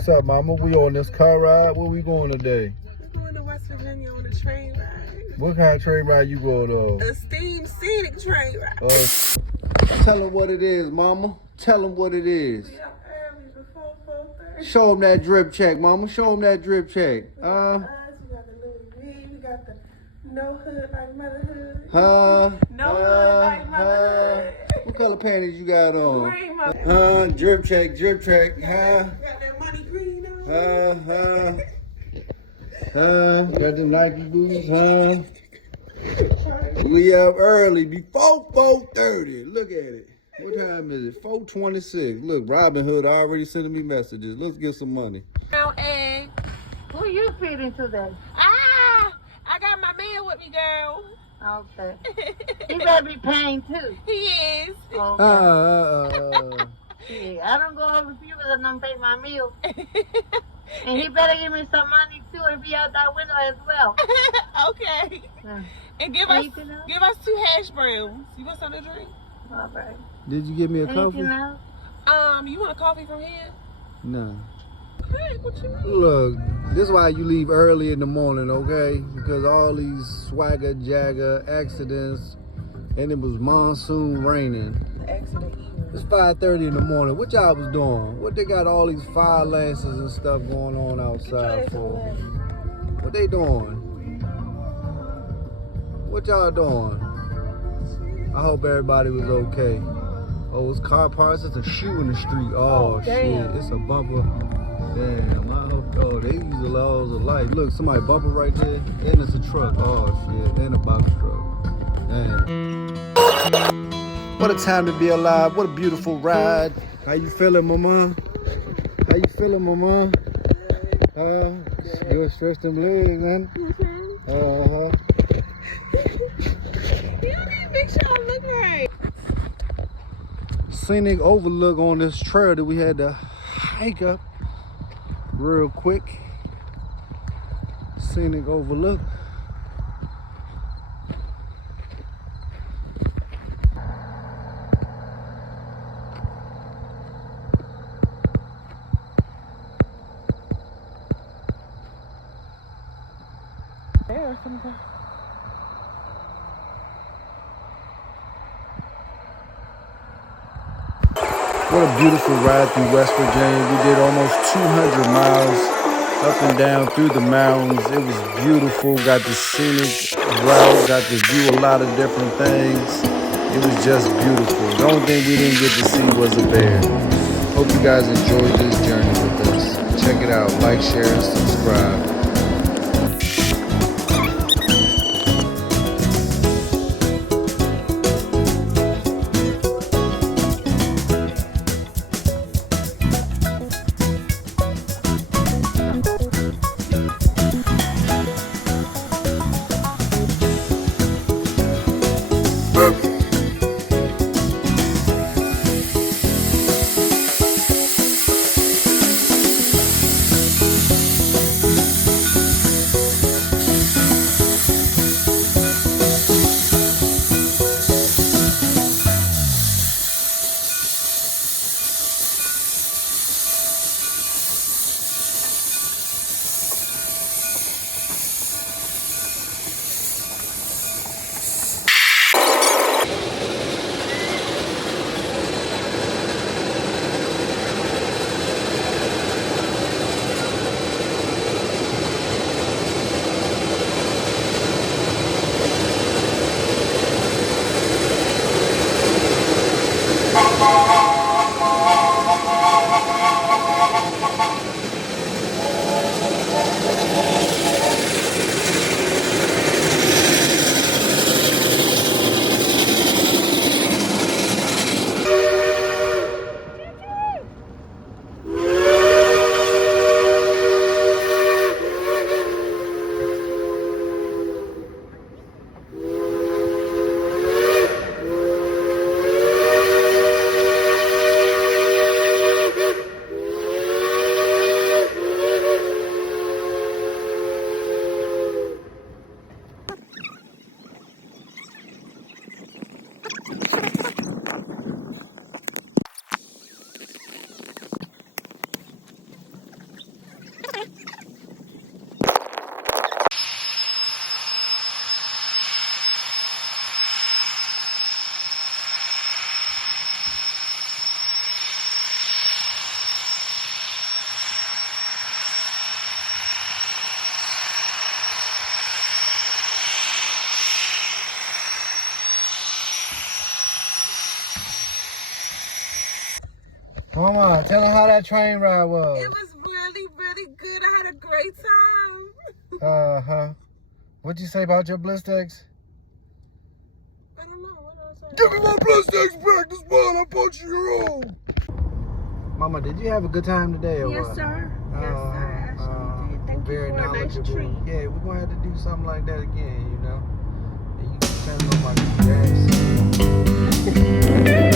What's up, mama? We on this car ride? Where we going today? We're going to West Virginia on a train ride. What kind of train ride you going on? A steam Scenic train ride. Tell them what it is, mama. Tell them what it is. We up early before 4:30. Show them that drip check, mama. Show them that drip check. We got the Louis V. We got the no hood like motherhood. No hood like motherhood. What color panties you got on? Green motherhood. Drip check, drip check. Got that money green on. Got them Nike boots, We up early before 4:30. Look at it. What time is it? 4:26. Look, Robin Hood already sending me messages. Let's get some money. Egg. Who you feeding today? I got my man with me, girl. Okay. He better be paying too. He is. Okay. Yeah, I don't go over people that don't pay my meal. And he better give me some money too and be out that window as well. Okay. And give us 2 hash browns. You want something to drink? All right. Did you give me a coffee? Anything else? You want a coffee from here? No. Hey, what you mean? Look, this is why you leave early in the morning, okay? Because all these swagger, jagger accidents, and it was monsoon raining. Accident. It's 5:30 in the morning. What y'all was doing? What they got all these fire lances and stuff going on outside for? What they doing? What y'all doing? I hope everybody was okay. Oh, it's car parts. It's a shoe in the street. Oh, shit. It's a bumper. Damn. I hope. They use the laws of life. Look, somebody bumper right there. And it's a truck. Oh, shit. And a box truck. Damn. What a time to be alive. What a beautiful ride. How you feeling, mama? How you feeling, mama? You stretch them legs, man. You need to make sure I look right. Scenic overlook on this trail that we had to hike up real quick. Scenic overlook. There or something. What a beautiful ride through West Virginia. We did almost 200 miles up and down through the mountains. It was beautiful. Got the scenic route, got to view a lot of different things. It was just beautiful. The only thing we didn't get to see was a bear. Hope you guys enjoyed this journey with us. Check it out. Like, share, and subscribe. on. Tell them how that train ride was. It was really, really good. I had a great time. Uh-huh. What'd you say about your blistex? I don't know. What else? Give me my blistex back. This one I'm punching you on. Mama, did you have a good time today or Yes, what? sir. Yes, sir. Actually did. Thank you Very for a nice knowledgeable. treat. Yeah, we're going to have to do something like that again, you know? And you can turn on my gas.